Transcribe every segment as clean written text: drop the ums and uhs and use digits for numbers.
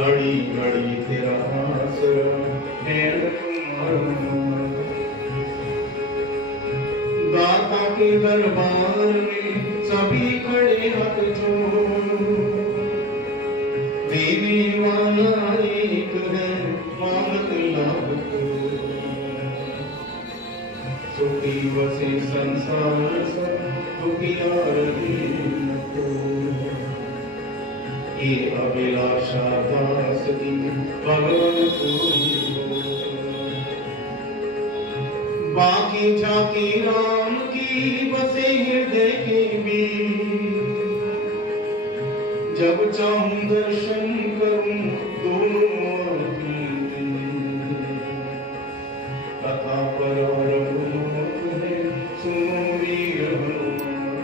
घड़ी घड़ी तेरा आसरा दाता के दरबार में सभी खड़े हाथ जोड़, देने वाला एक है मांगत लाभ को, सुखी बसे संसार सब दुखिया रहे को, ये अभिलाषा दास दी भगवान को बाकी झाकी राम की बसे हृदय के बीच, जब चाहूं दर्शन करूं दोनों ओर की, कथा पर रघुनाथ है सुनो वीर हनुमान,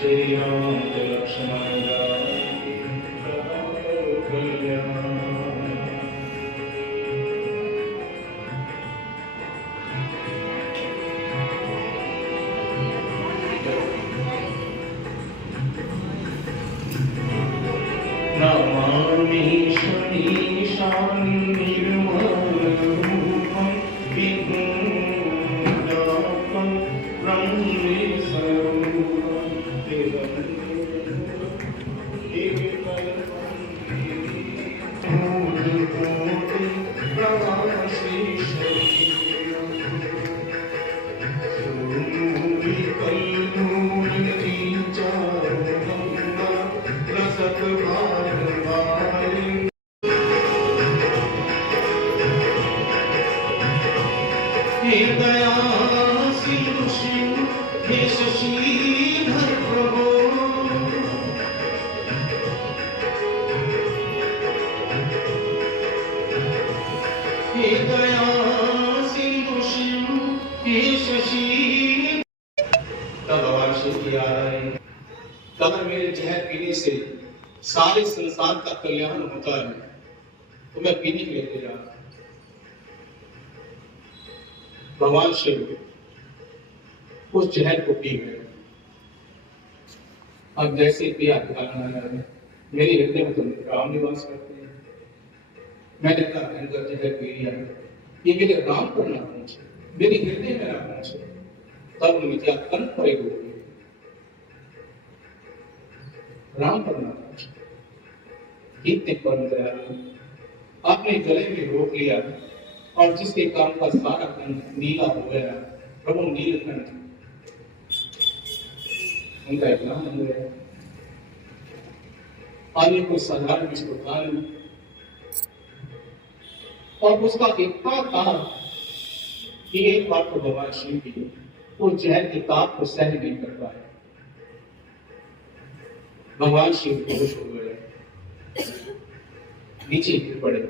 श्री राम लक्ष्मण जानकी सदा करो कल्याण। नमामि शमीशां निर्मलरूपं विघ्नराहितं ब्रह्मेशरूपं दया सिंधु शिव हे शशिधर प्रभो, हे दया सिंधु शिव हे शशि। तब भगवान शिव की याद आई, तब मेरे जहर पीने से सारे संसार का कल्याण होता है, तो मैं पीने के लिए तैयार। भगवान शिव उस जहर को पी गए। अब जैसे पिया मेरे हृदय में तो राम निवास करते हैं, मैंने कहा भयंकर जहर पी लिया, ये मेरे राम पर ना पहुंचे, मेरे हृदय में ना पहुंचे। तब मिथ्या कंठ पर राम पर ना पहुंचे, इतने पर अपने गले में रोक लिया, और जिसके काम का सारा कंठ नीला हो गया, प्रभु नीलकंठ उनका इतना हो गया। आगे को साधारण विष्णुकाल और उसका इतना था कि एक बार तो भगवान शिव की वो जहर की ताप को सहन नहीं कर पाए। भगवान शिव पुरुष हो गए, नीचे गिर पड़े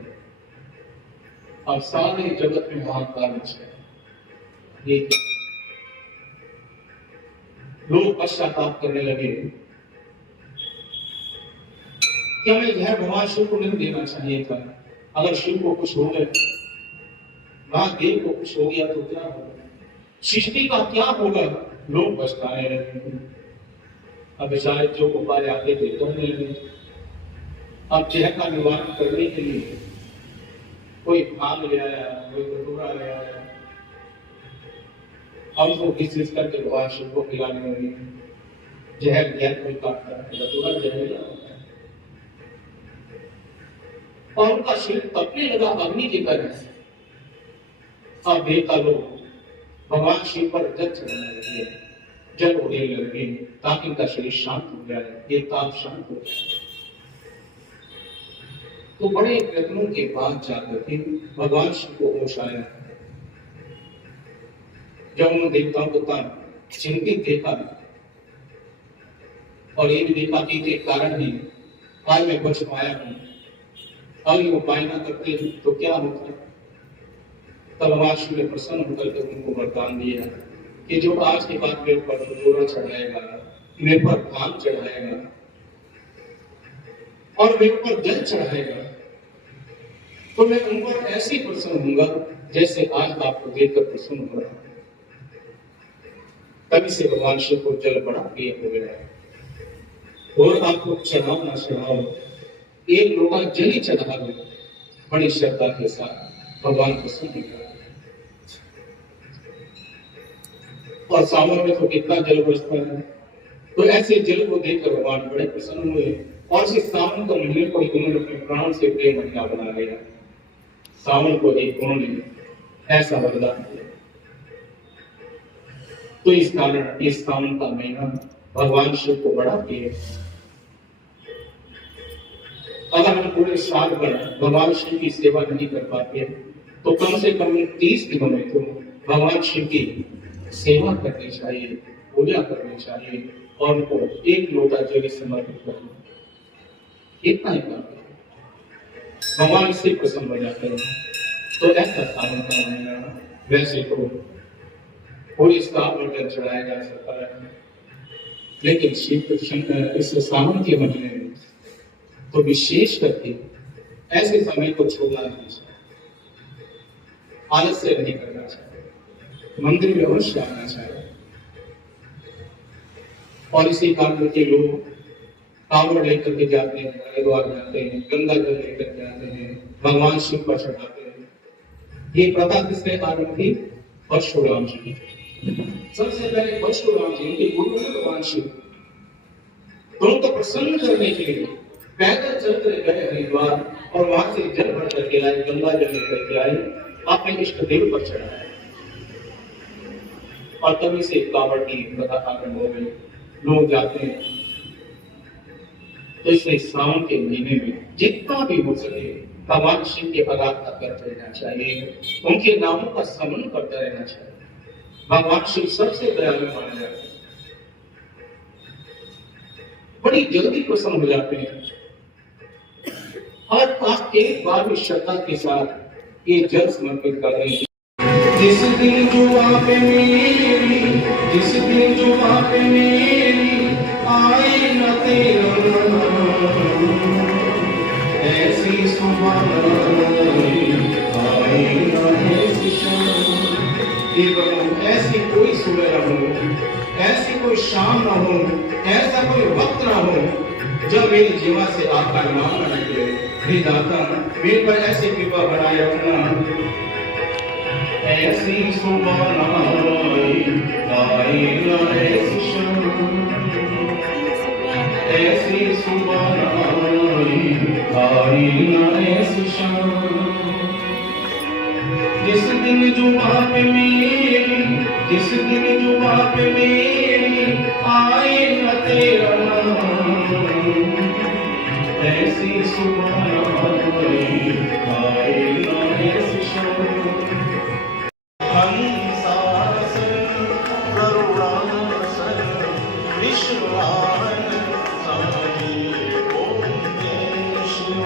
और सारे जगत में महाकाल मच गया। लोग पश्चाताप करने लगे कि हमें यह भगवान शिव को नहीं देना चाहिए था। अगर शिव को कुछ हो गया, महादेव को कुछ हो गया तो क्या होगा, सृष्टि का क्या होगा। लोग पछताने लगे। अब बेचारे जो उपाय आते थे करने लगे। अब जहर का निवारण करने के लिए कोई भांग ले आया, कोई कटोरा ले आया, और उसको किस करके भगवान शिव को खिलाने लगे। जहर जहर कोई काटता है, कटोरा जहरीला होता है, और उनका शरीर तपने लगा अग्नि की तरह। अब देवता लोग भगवान शिव पर जल चढ़ाने लगे, जल उड़ने लगे, ताकि उनका शरीर शांत हो जाए, ये ताप शांत हो जाए। तो बड़े प्रयत्नों के बाद जाकर के भगवान शिव को होश आया। जब उन देवताओं को चिंतित देखा और ये भी देखा कि के कारण ही आज मैं बच पाया हूं, और ये उपाय ना करते तो क्या होता। तब भगवान शिव ने प्रसन्न होकर के उनको वरदान दिया कि जो आज के बाद मेरे पर कटोरा चढ़ाएगा, मेरे पर भांग चढ़ाएगा और मेरे पर जल चढ़ाएगा, तो मैं उन पर ऐसी प्रसन्न होऊंगा जैसे आज आपको देखकर प्रसन्न हो रहा है। तभी से भगवान शिव को जल बड़ा प्रिय हो गया है। और आपको चढ़ाओ ना चढ़ाओ, एक लोटा जल ही चढ़ा दो, बड़ी श्रद्धा के साथ भगवान प्रसन्न हो गया। और सावन में तो कितना जल बरसता है, तो ऐसे जल को देखकर भगवान बड़े प्रसन्न हुए। और इस सावन का महीने को उन्होंने अपने प्राण से प्रेम महीना बना लिया। सावन को एक उन्होंने ऐसा वरदान दिया। तो इस कारण इस सावन का महीना भगवान शिव को बड़ा प्रिय है। अगर हम पूरे साल भर भगवान शिव की सेवा नहीं कर पाते तो कम से कम 30 दिनों में तो भगवान शिव की सेवा करनी चाहिए, पूजा करनी चाहिए और उनको एक लोटा जल समर्पित करना, इतना ही काफी है। भगवान इससे प्रसन्न हो जाते हैं। तो ऐसा सावन का महीना वैसे तो पूरे साल भर जल चढ़ाया जा सकता है, लेकिन श्री कृष्ण इस सावन के महीने में तो विशेष करके ऐसे समय को छोड़ना नहीं चाहिए, आलस्य नहीं करना चाहिए, मंदिर में अवश्य आना चाहिए। और इसी कारण के लोग कांवड़ लेकर के जाते हैं, हरिद्वार जाते हैं, गंगा जल लेकर जाते हैं, भगवान शिव पर चढ़ाते हैं। ये प्रथा किसने कारण थी? परशुराम जी। सबसे पहले परशुराम जी, उनके गुरु हैं भगवान शिव, तो उनको प्रसन्न करने के लिए पैदल चल कर गए हरिद्वार और वहां से जल भर करके लाए, गंगा जल लेकर के आए, अपने इष्ट देव पर चढ़ाया। और तभी से कांवड़ की प्रथा आरंभ हो गई, लोग जाते हैं। तो इसलिए सावन के महीने में जितना भी हो सके भगवान शिव के आराधना करते रहना चाहिए, उनके नामों का स्मरण करते रहना चाहिए। भगवान शिव सबसे दयालु माने जाते हैं, बड़ी जल्दी प्रसन्न हो जाते हैं। और आप एक बार भी श्रद्धा के साथ ये जल समर्पित कर दें। जिस दिन जुआ पे मेरी, जिस दिन जुआ पे मेरी आए न तेरा, ऐसी सुबह आए न ऐसी शाम, ऐसी कोई सुबह न हो, ऐसी कोई शाम न हो, ऐसा कोई वक्त न हो जब मेरी जीवा से आपका नाम न निकले। हे दाता, मेरे पर ऐसी कृपा बनाए रखना, ऐसी सुबह आए न ऐसी शाम, ऐसी सुबह आए न ऐसी शाम। जिस दिन जुआ पे मेरी, जिस दिन जुआ पे मेरी आए न तेरा नाम, ऐसी सुबह आए न ऐसी शाम। हंसासन गरुड़ासन विश्वान साई ओम जय शिव।